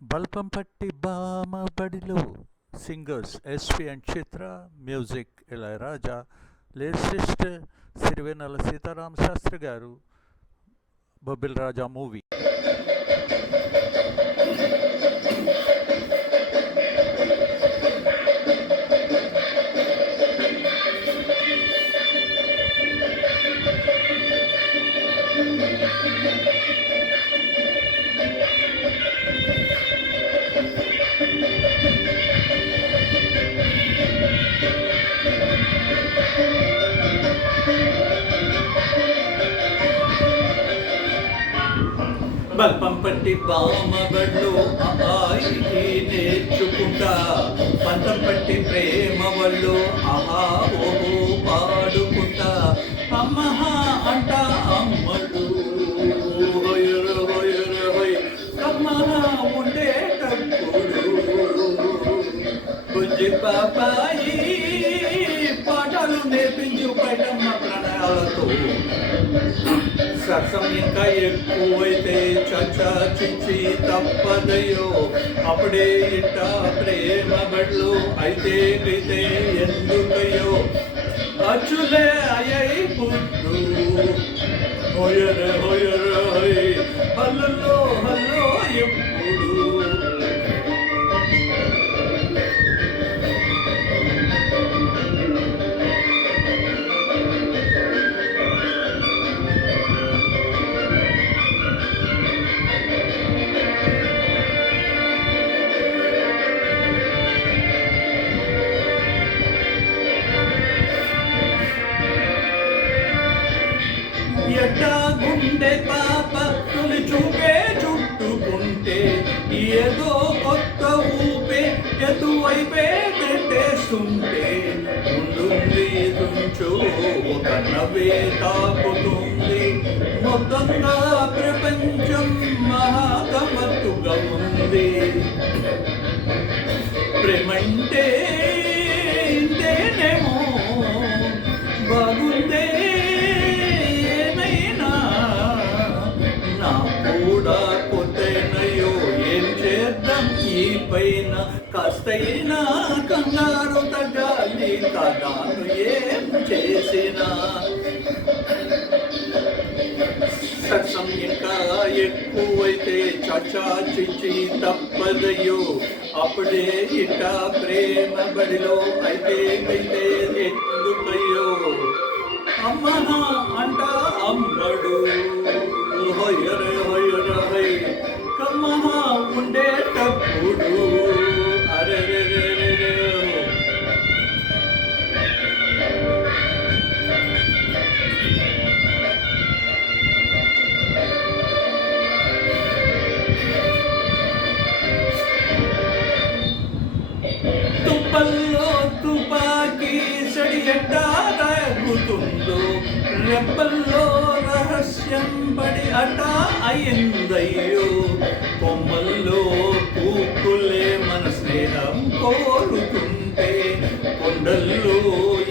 బల్పంపట్టి బామబడిలో singers SP and Chithra, music Ilaiyaraaja, lyricist Sirivennela Seetharama Sastry garu. Bobbili Raja movie. బల్పంపట్టి బామబళ్ళు ఆయి నేర్చుకుంటా, పంతంపట్టి ప్రేమ వాళ్ళు ఆహా ఓహో పాడుకుంటా, అమ్మహ అంట అమ్మడు అమ్మహ ఉండేటప్పుడు బుజ్జి పాపాయి పాఠాలు నేర్పించు బయటమ్మ ప్రణయాలతో. సరసం ఇంకా ఎక్కువైతే చచ్చా చిచ్చి తప్పదయ్యో, అప్పుడే ఇట్ట ప్రేమ బళ్ళు అయితే గైతే ఎందుకయ్యో, అచ్చులే అయ్యై పుట్టు హోయర హోయర హోయ్ హల్లో హల్లో ఎప్పుడు. ఎట్టా గుండె పాప తొలి చూపే చుట్టుకుంటే ఏదో కొత్త ఊపే ఎటువైపే పెట్టేస్తుంటే, ముందుంది తుంచో ఒక నవ్వే తాకుతుంది, మొత్తంగా ప్రపంచం మహాగమత్తుగా ఉంది. ప్రేమంటే ఇంతేనేమో బాగుందే పైన కాస్తైనా కంగారు తగ్గాలి కదాను ఏం చేసినా. సత్సం ఇంకా ఎక్కువైతే చచా చిచి తప్పదయ్యో, అప్పుడే ఇట ప్రేమ బడిలో అయితే అయితే ఎందుకయ్యో, అమ్మహ అంట అమ్మడు హొయ్యర హొయ్యర హై కమ్మహ ఉండేటప్పుడు. అరెరెరెరె తుప్పల్లో తుపాకీ సడి ఎట్టా తాగుతుందో, రెప్పల్లో రహస్యం పడి అటా అయిందయ్యో, కొమ్మల్లో పూకులే మన స్నేహం కోరుతుంటే, కొండల్లో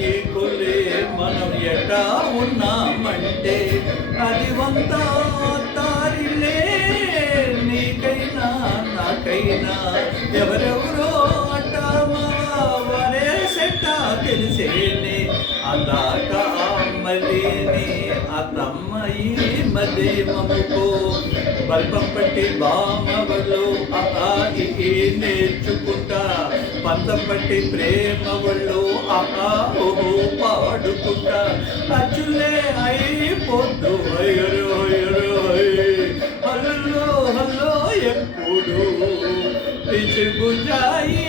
ఈ కొలే మనం ఎటా ఉన్నామంటే, అది వంతా తారిలే నీకైనా నాకైనా, ఎవరెవరో అట్టామరే సెట్టా తెలిసేనే, అందాక మళ్ళీని అతమ్మయి మదే మముకో. బల్పంపట్టి బామవళ్ళు ఆహా నేర్చుకుంటా, పంతంపట్టి ప్రేమ వాళ్ళు ఆహా ఓహో పాడుకుంటా, అచ్చులే అయిపోద్దు హయ్యరు హయ్యరు హల్లో హల్లో ఎప్పుడు. పిచ్చి గుంజాయి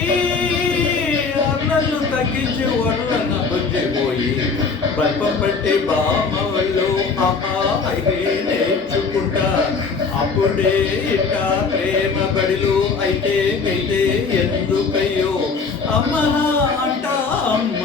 అన్నలు తగ్గించి వరలన బుజ్జిపోయి, బల్పంపట్టి బామవళ్ళు ఆహా నేర్చుకుంటా, అప్పుడే ఇట ప్రేమ బడిలో అయితే అయితే ఎందుకయ్యో, అమ్మహ అంట అమ్మ